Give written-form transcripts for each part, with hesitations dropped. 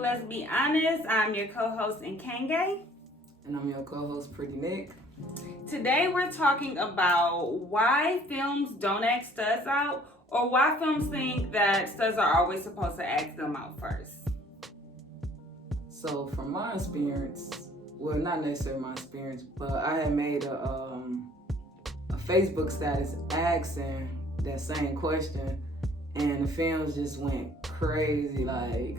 Let's Be Honest. I'm your co-host Nkenge. And I'm your co-host Pretty Nick. Today we're talking about why films don't ask studs out, or why films think that studs are always supposed to ask them out first. So from my experience, well, not necessarily my experience, but I had made a Facebook status asking that same question, and the films just went crazy, like,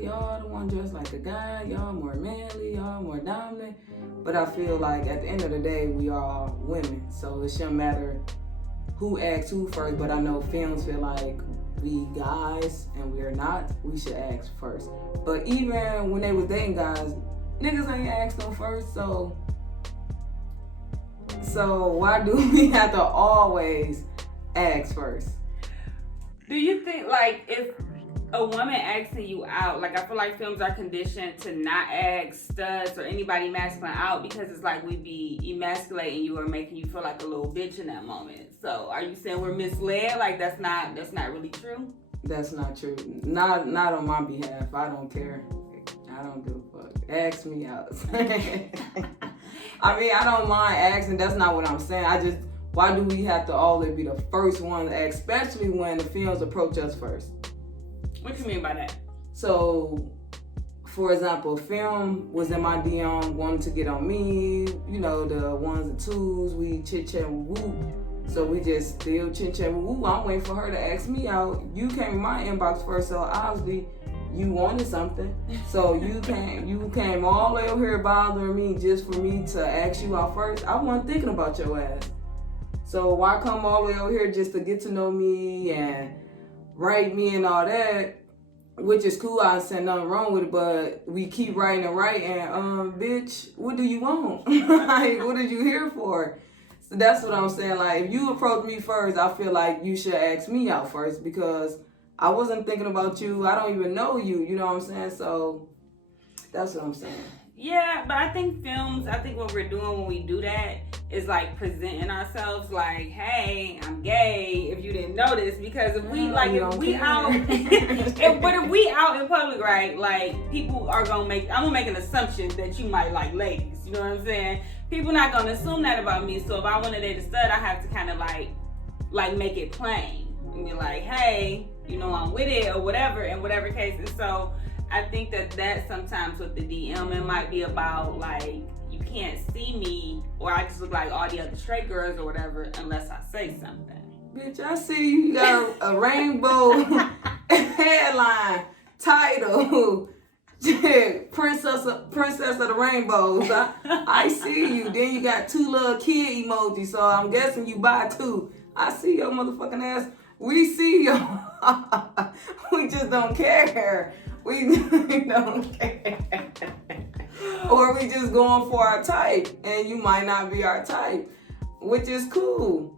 y'all the one dressed like a guy, y'all more manly, y'all more dominant. But I feel like at the end of the day, we are women, so it shouldn't matter who asks who first. But I know films feel like we guys, and we are not, we should ask first. But even when they was dating guys, niggas ain't asked them first, so why do we have to always ask first? Do you think, like, if a woman asking you out, like, I feel like films are conditioned to not ask studs or anybody masculine out because it's like we be emasculating you or making you feel like a little bitch in that moment. So are you saying we're misled? Like, that's not really true? That's not true. Not on my behalf. I don't care. I don't give a fuck. Ask me out. I mean, I don't mind asking. That's not what I'm saying. Why do we have to always be the first one to ask, especially when the films approach us first? What you mean by that? So, for example, a film was in my DM, wanted to get on me, you know, the ones and twos, we chit-chat woo. So we just still chit-chat woo. I'm waiting for her to ask me out. You came in my inbox first, so obviously you wanted something. So you came all the way over here bothering me just for me to ask you out first. I wasn't thinking about your ass. So why come all the way over here just to get to know me and write me and all that, which is cool. I said nothing wrong with it, but we keep writing and writing. Bitch, what do you want? Like, what are you here for? So that's what I'm saying. Like, if you approach me first, I feel like you should ask me out first because I wasn't thinking about you. I don't even know you. You know what I'm saying? So that's what I'm saying. Yeah, but I think what we're doing when we do that is like presenting ourselves like, hey, I'm gay, if you didn't notice, because if we out if we out in public, right, like people are I'm gonna make an assumption that you might like ladies, you know what I'm saying? People not gonna assume that about me, so if I want to date a stud, I have to kind of like make it plain and be like, hey, you know, I'm with it or whatever, in whatever case. And so I think that sometimes with the DM, it might be about like, you can't see me or I just look like all the other straight girls or whatever unless I say something. Bitch, I see you got a rainbow headline title. Princess of the Rainbows. I see you. Then you got two little kid emojis, so I'm guessing you buy two. I see your motherfucking ass. We see you. We just don't care. We don't care. Or we just going for our type, and you might not be our type, which is cool.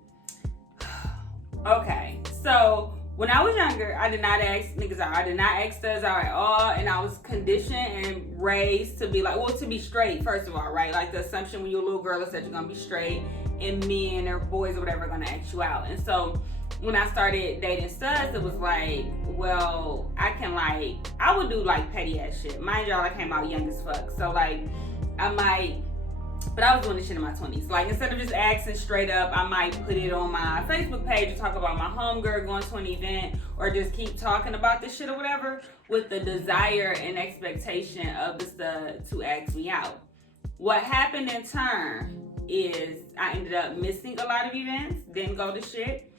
Okay, so when I was younger, I did not ask niggas out. I did not ask studs out at all, and I was conditioned and raised to be like, well, to be straight, first of all, right? Like the assumption when you're a little girl is that you're gonna be straight, and men or boys or whatever are gonna ask you out. And so when I started dating studs, it was like, well, I would do like petty ass shit. Mind y'all, I came out young as fuck. So like, but I was doing this shit in my 20s. Like, instead of just asking straight up, I might put it on my Facebook page and talk about my homegirl going to an event, or just keep talking about this shit or whatever, with the desire and expectation of the stud to ask me out. What happened in turn is I ended up missing a lot of events, didn't go to shit,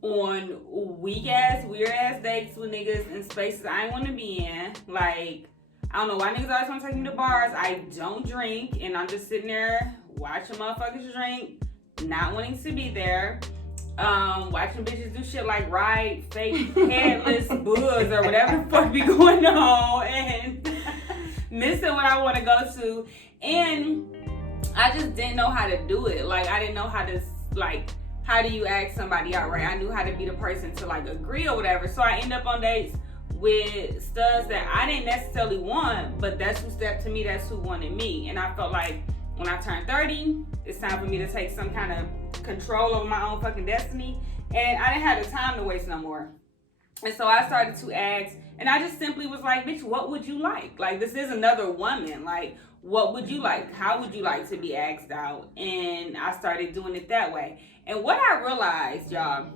on weak ass, weird ass dates with niggas in spaces I ain't want to be in. Like, I don't know why niggas always want to take me to bars. I don't drink, and I'm just sitting there watching motherfuckers drink, not wanting to be there. Watching bitches do shit like ride fake headless bulls or whatever the fuck be going on, and missing what I want to go to. And I just didn't know how to do it. Like, I didn't know how to, like, how do you ask somebody out, right? I knew how to be the person to like agree or whatever. So I end up on dates with studs that I didn't necessarily want, but that's who stepped to me, that's who wanted me. And I felt like when I turned 30, it's time for me to take some kind of control over my own fucking destiny. And I didn't have the time to waste no more. And so I started to ask, and I just simply was like, bitch, what would you like? Like, this is another woman. Like, what would you like? How would you like to be asked out? And I started doing it that way. And what I realized, y'all,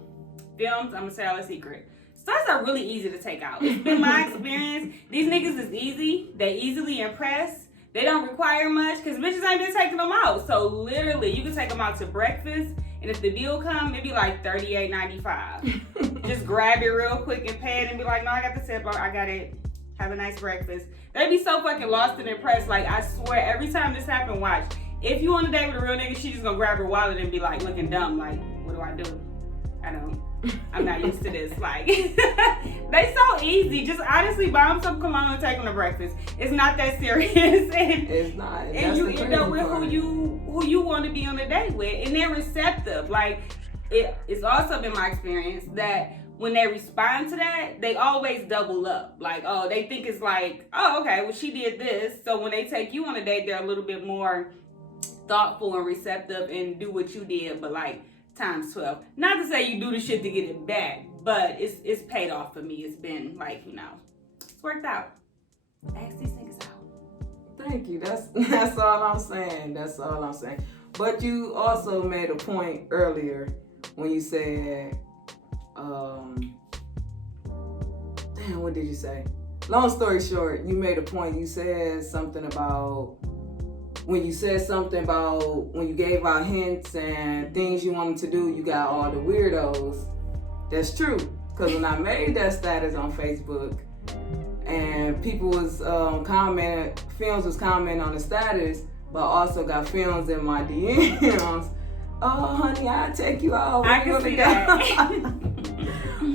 films, I'm gonna tell a secret. Studs are really easy to take out. It's been my experience. These niggas is easy. They easily impress. They don't require much because bitches ain't been taking them out. So literally, you can take them out to breakfast, and if the deal come, it'd be like $38.95. Just grab it real quick and pay it and be like, no, I got the tip. I got it. Have a nice breakfast. They'd be so fucking lost and impressed. Like, I swear, every time this happened, watch. If you on a date with a real nigga, she just gonna grab her wallet and be like looking dumb. Like, what do I do? I'm not used to this. Like, they so easy. Just honestly buy them some cologne and take them to breakfast. It's not that serious. It's not. And you end up with who you want to be on a date with, and they're receptive. Like, it's also been my experience that when they respond to that, they always double up. Like, oh, they think it's like, oh, okay, well, she did this. So when they take you on a date, they're a little bit more thoughtful and receptive and do what you did, but like times 12. Not to say you do the shit to get it back, but it's paid off for me. It's been like, it's worked out. Ask these things out. Thank you. That's all I'm saying. That's all I'm saying. But you also made a point earlier when you said, what did you say? Long story short, you made a point. You said something about when you gave out hints and things you wanted to do, you got all the weirdos. That's true. Because when I made that status on Facebook and people was films was commenting on the status, but also got films in my DMs. Oh, honey, I'll take you out. I can see that.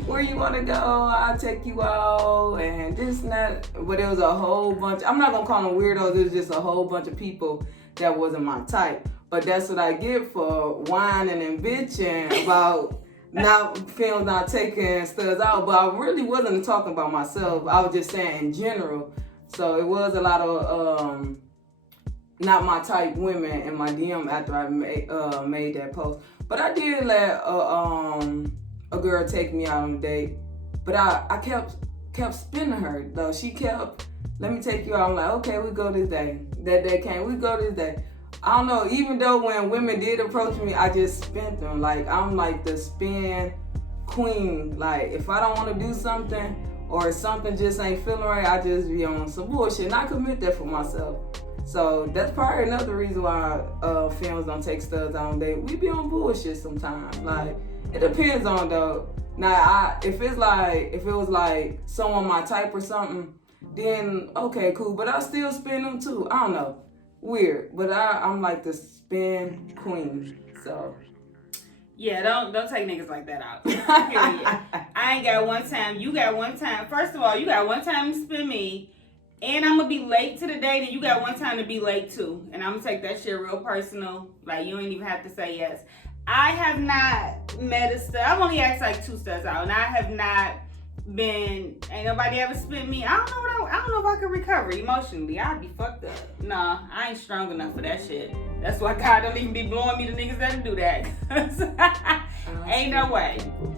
Where you want to go? I'll take you out. And this and that. But it was a whole bunch. I'm not going to call them weirdos. It was just a whole bunch of people that wasn't my type. But that's what I get for whining and bitching about films not taking studs out. But I really wasn't talking about myself. I was just saying in general. So it was a lot of not my type women in my DM after I made that post. But I did let a girl take me out on a date. But I kept spinning her though. She kept, let me take you out. I'm like, okay, we go this day. That day came, we go this day. I don't know, even though when women did approach me, I just spent them. Like, I'm like the spin queen. Like, if I don't want to do something or something just ain't feeling right, I just be on some bullshit. And I commit that for myself. So that's probably another reason why films don't take studs on date. We be on bullshit sometimes. Like, it depends on though. Now, if it was like someone my type or something, then okay, cool. But I still spin them too. I don't know, weird. But I'm like the spin queen. So yeah, don't take niggas like that out. Period. I ain't got one time. You got one time. First of all, you got one time to spin me. And I'm gonna be late to the date, and you got one time to be late too. And I'm gonna take that shit real personal. Like, you ain't even have to say yes. I have not met a stud. I've only asked like 2 studs out, and I have not ain't nobody ever spit me. I don't know if I can recover emotionally. I'd be fucked up. Nah, I ain't strong enough for that shit. That's why God don't even be blowing me the niggas that do that. Ain't no way.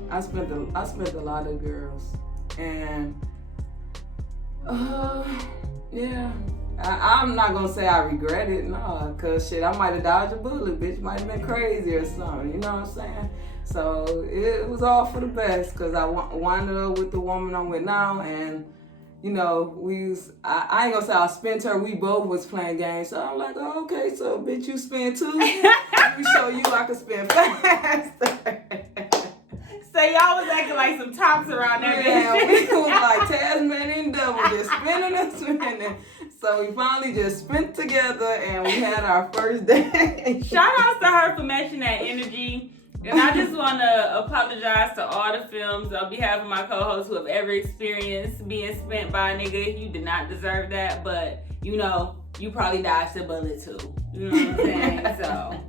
I spent a lot of girls, and yeah. I'm not gonna say I regret it, no, cause shit, I might have dodged a bullet, bitch, might have been crazy or something, you know what I'm saying? So it was all for the best, cause I wound up with the woman I'm with now, and you know, I ain't gonna say I spent her, we both was playing games, so I'm like, oh, okay, so bitch, you spin too? Let me show you I can spin faster. So y'all was acting like some tops around there. Yeah, we was like Tasmanian devil, just spinning and spinning. So we finally just spent together and we had our first day. Shout out to her for matching that energy. And I just want to apologize to all the films on behalf of my co-hosts who have ever experienced being spent by a nigga. You did not deserve that, but you know, you probably dodged a bullet too. You know what I'm saying? So.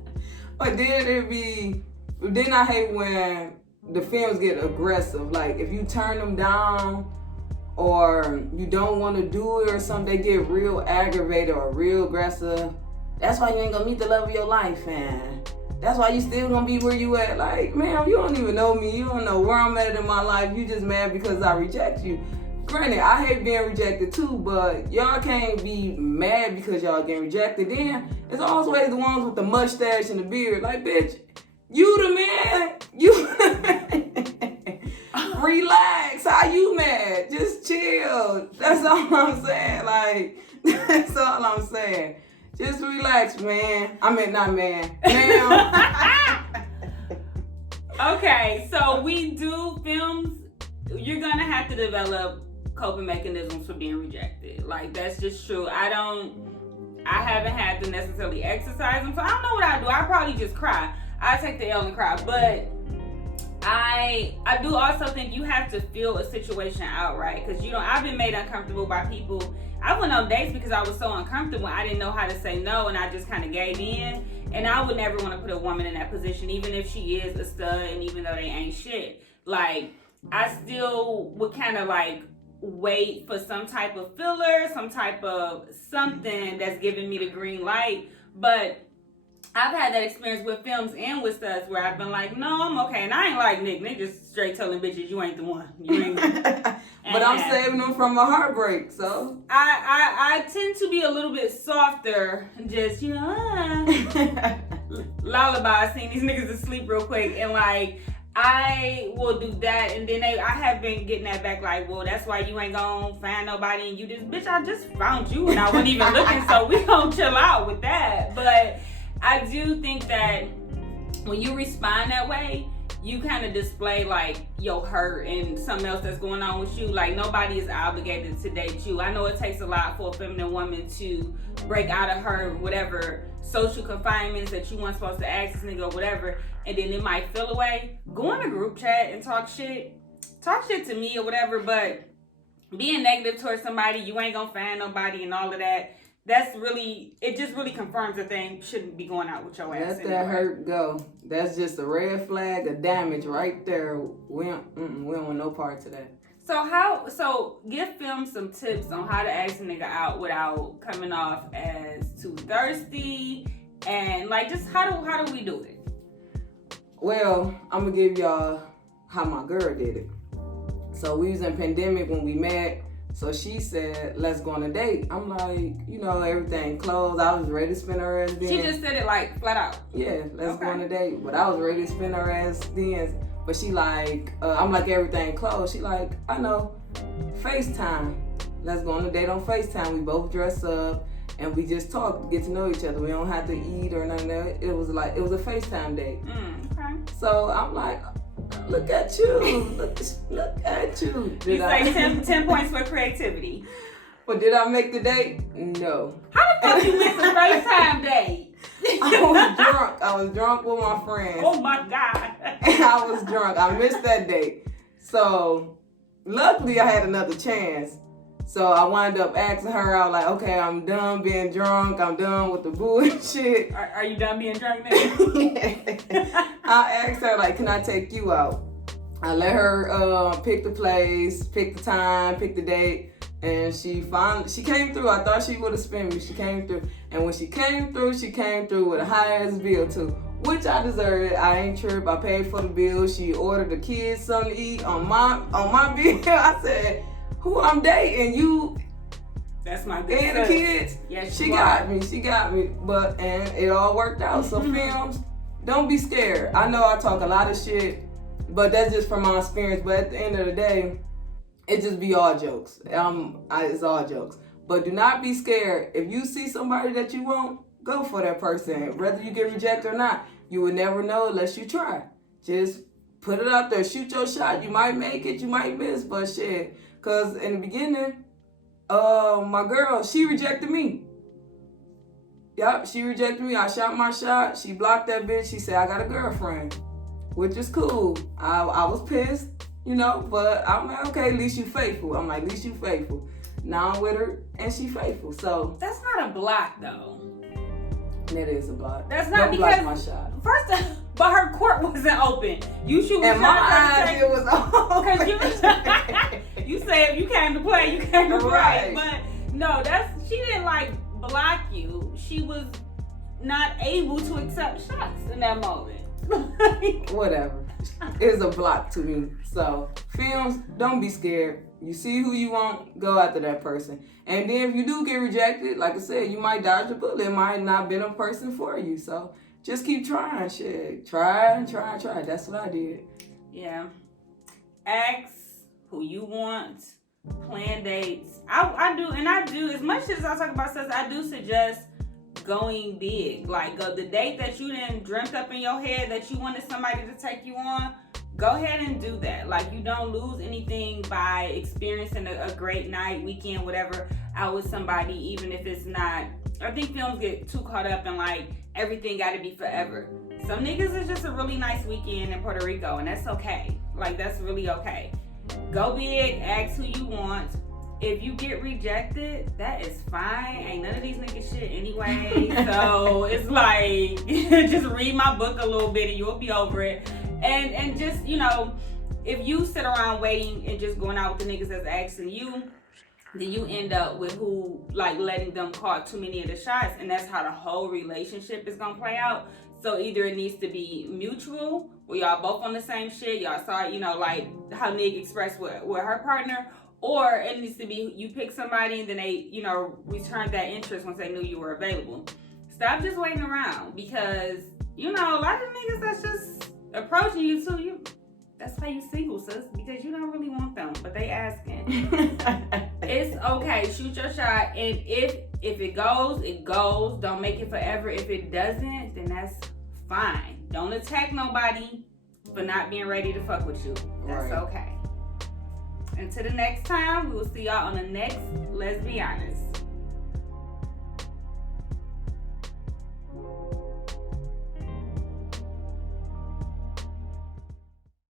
But then I hate when the films get aggressive. Like, if you turn them down or you don't want to do it or something, they get real aggravated or real aggressive. That's why you ain't gonna meet the love of your life, and That's why you still gonna be where you at. Like, ma'am, you don't even know me. You don't know where I'm at in my life. You just mad because I reject you. Granted, I hate being rejected too, but y'all can't be mad because y'all getting rejected. Then it's always the ones with the mustache and the beard. Like, bitch, you the man. You relax. How you mad? Just chill. That's all I'm saying. Like, that's all I'm saying. Just relax, man. I mean, not man. Ma'am. Okay, so we do films. You're gonna have to develop coping mechanisms for being rejected. Like, that's just true. I haven't had to necessarily exercise them, so I don't know what I do. I probably just cry. I take the L and cry, but I do also think you have to feel a situation out, right? Because, you know, I've been made uncomfortable by people. I went on dates because I was so uncomfortable. I didn't know how to say no, and I just kind of gave in. And I would never want to put a woman in that position, even if she is a stud and even though they ain't shit. Like, I still would kind of like wait for some type of filler, some type of something that's giving me the green light. But I've had that experience with films and with studs where I've been like, no, I'm okay. And I ain't like Nick. Nick just straight telling bitches, you ain't the one. You ain't But I'm saving them from a heartbreak, so. I tend to be a little bit softer. Just, you know, lullaby, seeing these niggas asleep real quick. And like, I will do that. And then I have been getting that back like, well, that's why you ain't gonna find nobody. And you just, bitch, I just found you and I wasn't even looking. So we gonna chill out with that. But I do think that when you respond that way, you kind of display like your hurt and something else that's going on with you. Like, nobody is obligated to date you. I know it takes a lot for a feminine woman to break out of her whatever social confinements that you weren't supposed to ask this nigga or whatever, and then it might feel away. Go in a group chat and talk shit to me or whatever, but being negative towards somebody, you ain't gonna find nobody and all of that. That's really, it just really confirms the thing shouldn't be going out with your ass. Let that hurt go. That's just a red flag of damage right there. We don't want no part to that. So give Film some tips on how to ask a nigga out without coming off as too thirsty, and like, just how do we do it? Well, I'm gonna give y'all how my girl did it. So we was in pandemic when we met. So she said, let's go on a date. I'm like, you know, everything closed. I was ready to spin her ass then. She just said it like flat out. Yeah, let's go on a date. But I was ready to spin her ass then. But she like, I'm like, everything closed. She like, I know, FaceTime. Let's go on a date on FaceTime. We both dress up and we just talk, get to know each other. We don't have to eat or nothing. It was a FaceTime date. Okay. So I'm like, look at you. Look at you. You say 10 points for creativity. But did I make the date? No. How the fuck you miss a FaceTime date? I was drunk with my friends. Oh my God. And I was drunk. I missed that date. So luckily I had another chance. So I wound up asking her out like, okay, I'm done being drunk. I'm done with the bullshit. Are you done being drunk now? I asked her like, can I take you out? I let her pick the place, pick the time, pick the date. And she came through. I thought she would have spent me. She came through. And when she came through with a high-ass bill too, which I deserved. I ain't tripped. I paid for the bill. She ordered the kids something to eat on my bill. I said, who I'm dating? You. That's my good and the kids. Yes, she got me. And it all worked out. So films, don't be scared. I know I talk a lot of shit, but that's just from my experience. But at the end of the day, it just be all jokes. It's all jokes. But do not be scared. If you see somebody that you want, go for that person. Whether you get rejected or not, you will never know unless you try. Just put it out there. Shoot your shot. You might make it, you might miss, but shit. Because in the beginning, my girl, she rejected me. Yep, she rejected me. I shot my shot. She blocked that bitch. She said, I got a girlfriend, which is cool. I was pissed, you know, but I'm like, okay, at least you faithful. I'm like, at least you faithful. Now I'm with her, and she faithful. So that's not a block, though. That is a block. That's not Don't because block my shot. But her court wasn't open. You shoot. And my eyes, it was open. Because you say if you came to play, you came to play. Right. But no, she didn't like block you. She was not able to accept shots in that moment. Whatever. It's a block to me. So, films, don't be scared. You see who you want, go after that person. And then if you do get rejected, like I said, you might dodge a bullet. It might not been a person for you. So, just keep trying, shit. Try. That's what I did. Yeah. Ask who you want. Plan dates. I do, as much as I talk about sex, I do suggest going big. Like, the date that you done dreamt up in your head that you wanted somebody to take you on, go ahead and do that. Like, you don't lose anything by experiencing a great night, weekend, whatever, out with somebody, even if it's not. I think films get too caught up in, like, everything got to be forever. Some niggas is just a really nice weekend in Puerto Rico, and that's okay. Like, that's really okay. Go big, ask who you want. If you get rejected, that is fine. Ain't none of these niggas shit anyway. So it's like, just read my book a little bit and you'll be over it. And just, if you sit around waiting and just going out with the niggas that's asking you, then you end up with letting them call too many of the shots, and that's how the whole relationship is gonna play out. So either it needs to be mutual, where y'all both on the same shit, y'all saw, like how Nig expressed with her partner, or it needs to be you pick somebody and then they, return that interest once they knew you were available. Stop just waiting around, because, a lot of niggas that's just approaching you too, that's why you single, sis, because you don't really want them, but they asking. It's okay, shoot your shot, and if it goes, it goes. Don't make it forever. If it doesn't, then that's fine. Don't attack nobody for not being ready to fuck with you. That's okay. Until the next time, we will see y'all on the next Let's Be Honest.